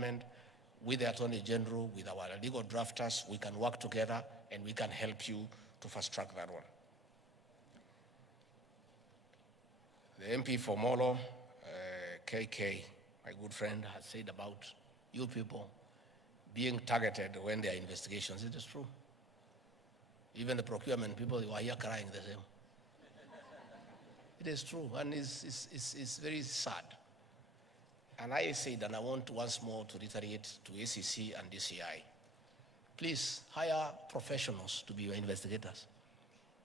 Parliament, with the Attorney General, with our legal drafters, we can work together and we can help you to fast track that one. The MP for Molo, KK, my good friend, has said about you people being targeted when there are investigations. It is true. Even the procurement people who are here crying the same. It is true, and it's very sad. And I said, and I want once more to reiterate to ACC and DCI, please hire professionals to be your investigators.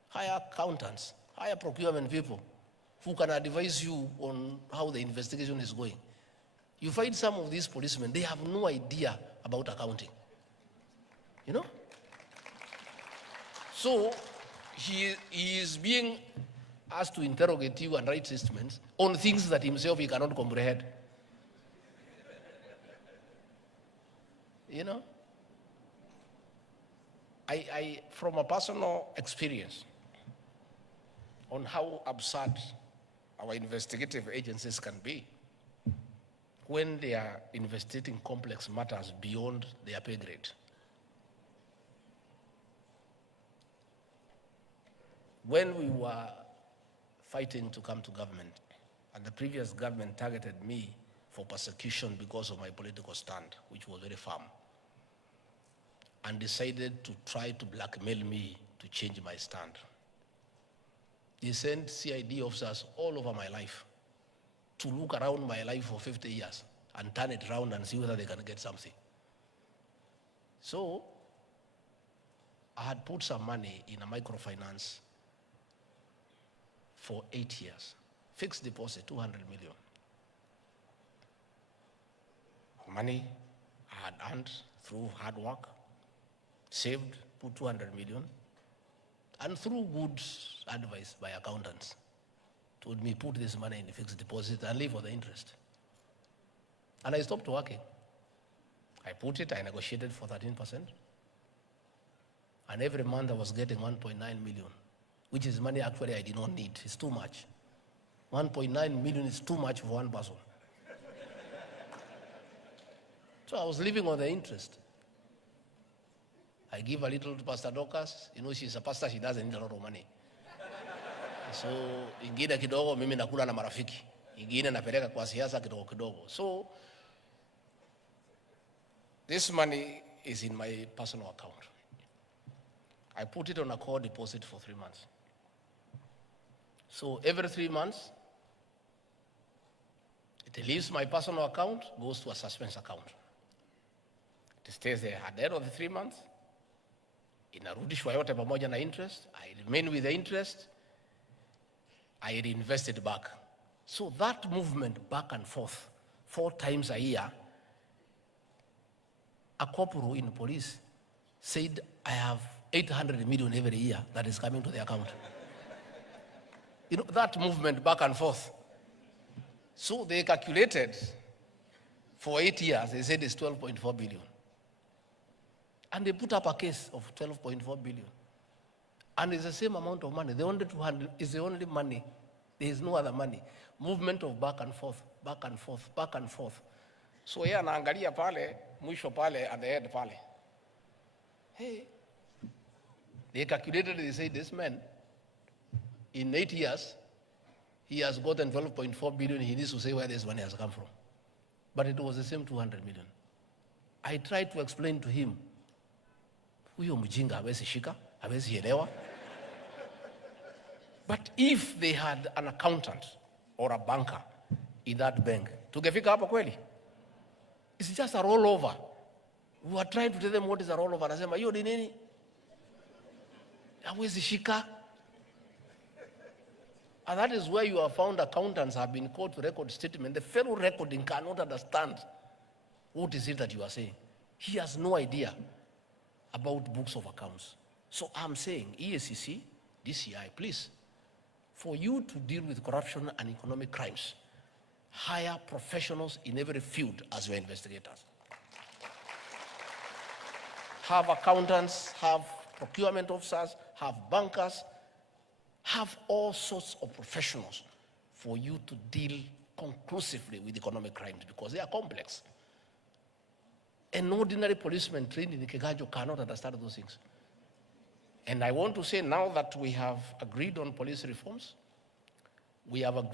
Hire accountants, hire procurement people who can advise you on how the investigation is going. You find some of these policemen, they have no idea about accounting. You know? So he is being asked to interrogate you and write statements on things that himself he cannot comprehend. You know? I from a personal experience on how absurd our investigative agencies can be when they are investigating complex matters beyond their pay grade. When we were fighting to come to government, and the previous government targeted me for persecution because of my political stand, which was very firm, and decided to try to blackmail me to change my stand. They sent CID officers all over my life to look around my life for 50 years and turn it around and see whether they can get something. So I had put some money in a microfinance for 8 years. Fixed deposit, 200 million. Money I had earned through hard work, saved, put 200 million, and through good advice by accountants, told me put this money in a fixed deposit and leave for the interest. And I stopped working. I put it, I negotiated for 13%, and every month I was getting 1.9 million, which is money actually I did not need. It's too much. 1.9 million is too much for one person. So I was living on the interest. I give a little to Pastor Dorcas. You know, she's a pastor, she doesn't need a lot of money. So, ingine kidogo, mimi nakula na marafiki. Ingine napeleka kwa siasa kidogo kidogo. So, this money is in my personal account. I put it on a core deposit for 3 months. So, every 3 months, it leaves my personal account, goes to a suspense account. It stays there at the end of the 3 months. Inarudishwa yote pamoja na interest. I remain with the interest. I reinvest it back. So that movement back and forth 4 times a year, a corporal in police said, I have 800 million every year that is coming to the account. You know, that movement back and forth. So they calculated for 8 years, they said it's 12.4 billion. And they put up a case of 12.4 billion. And it's the same amount of money. The only 200 is the only money. There is no other money. Movement of back and forth, back and forth, back and forth. So yeye anaangalia pale, mwisho pale, at the head pale. Hey, they calculated, they say this man, in 8 years, he has gotten 12.4 billion. He needs to say where this money has come from. But it was the same 200 million. I tried to explain to him, huyo Mjinga hawezi shika, hawezi elewa. But if they had an accountant or a banker in that bank, tungefika hapo kweli? It's just a rollover. We are trying to tell them what is a rollover. Anasema, hiyo ni nini? Hawezi shika. And that is where you have found accountants have been called to record statement. The fellow recording cannot understand what is it that you are saying. He has no idea about books of accounts. So I'm saying, EACC, DCI, please, for you to deal with corruption and economic crimes, hire professionals in every field as your investigators. Have accountants, have procurement officers, have bankers, have all sorts of professionals for you to deal conclusively with economic crimes because they are complex. An ordinary policeman trained in Kigajo cannot understand those things. And I want to say now that we have agreed on police reforms, we have agreed